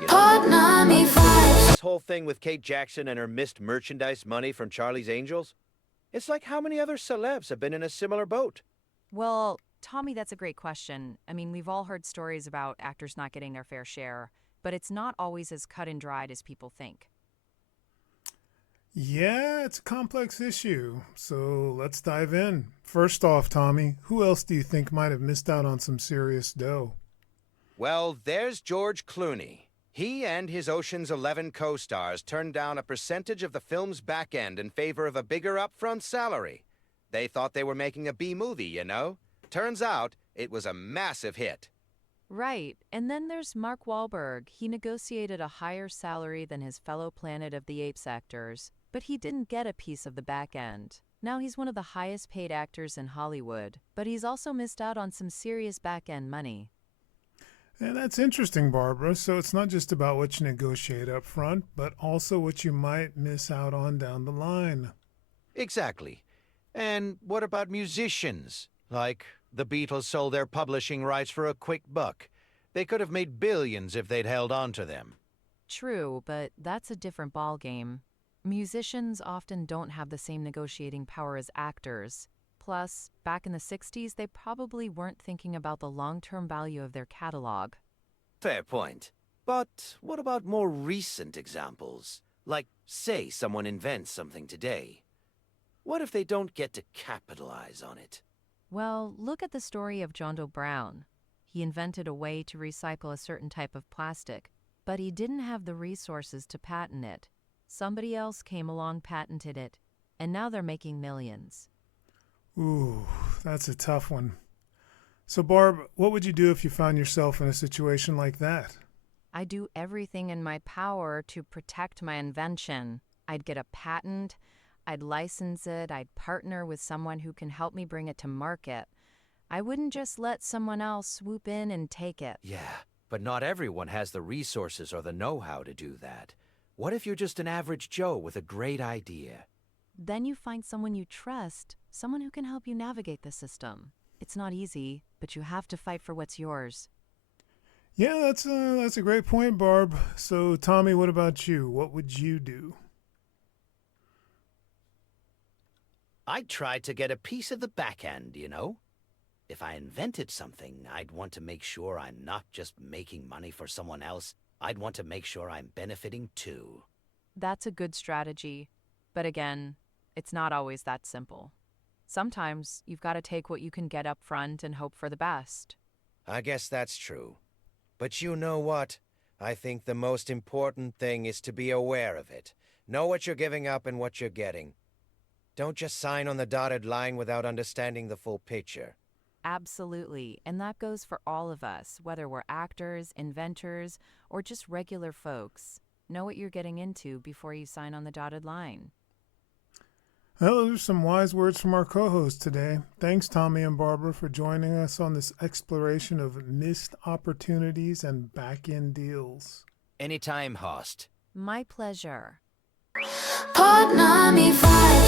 You know, Podnami vibes. this whole thing with Kate Jackson and her missed merchandise money from Charlie's Angels? It's like how many other celebs have been in a similar boat? Well, Tommy, that's a great question. I mean, we've all heard stories about actors not getting their fair share, but it's not always as cut and dried as people think. Yeah, it's a complex issue. So let's dive in. First off, Tommy, who else do you think might have missed out on some serious dough? Well, there's George Clooney. He and his Ocean's 11 co-stars turned down a percentage of the film's back end in favor of a bigger upfront salary. They thought they were making a B-movie, you know? Turns out, it was a massive hit. Right. And then there's Mark Wahlberg. He negotiated a higher salary than his fellow Planet of the Apes actors, but he didn't get a piece of the back end. Now he's one of the highest paid actors in Hollywood, but he's also missed out on some serious back end money. And that's interesting, Barbara. So it's not just about what you negotiate up front, but also what you might miss out on down the line. Exactly. And what about musicians? Like, the Beatles sold their publishing rights for a quick buck. They could have made billions if they'd held on to them. True, but that's a different ballgame. Musicians often don't have the same negotiating power as actors. Plus, back in the 60s, they probably weren't thinking about the long-term value of their catalog. Fair point. But what about more recent examples? Like, say someone invents something today. What if they don't get to capitalize on it? Well, look at the story of John Doe Brown. He invented a way to recycle a certain type of plastic, but he didn't have the resources to patent it. Somebody else came along, patented it, and now they're making millions. Ooh, that's a tough one. So, Barb, what would you do if you found yourself in a situation like that? I do everything in my power to protect my invention. I'd get a patent, I'd license it, I'd partner with someone who can help me bring it to market. I wouldn't just let someone else swoop in and take it. Yeah, but not everyone has the resources or the know-how to do that. What if you're just an average Joe with a great idea? Then you find someone you trust, someone who can help you navigate the system. It's not easy, but you have to fight for what's yours. Yeah, that's a great point, Barb. So, Tommy, what about you? What would you do? I'd try to get a piece of the back end, you know? If I invented something, I'd want to make sure I'm not just making money for someone else. I'd want to make sure I'm benefiting too. That's a good strategy. But again, it's not always that simple. Sometimes you've got to take what you can get up front and hope for the best. I guess that's true. But you know what? I think the most important thing is to be aware of it. Know what you're giving up and what you're getting. Don't just sign on the dotted line without understanding the full picture. Absolutely, and that goes for all of us, whether we're actors, inventors, or just regular folks. Know what you're getting into before you sign on the dotted line. Well, those are some wise words from our co-host today. Thanks, Tommy and Barbara, for joining us on this exploration of missed opportunities and back-end deals. Anytime, host. My pleasure. Podnami vibes.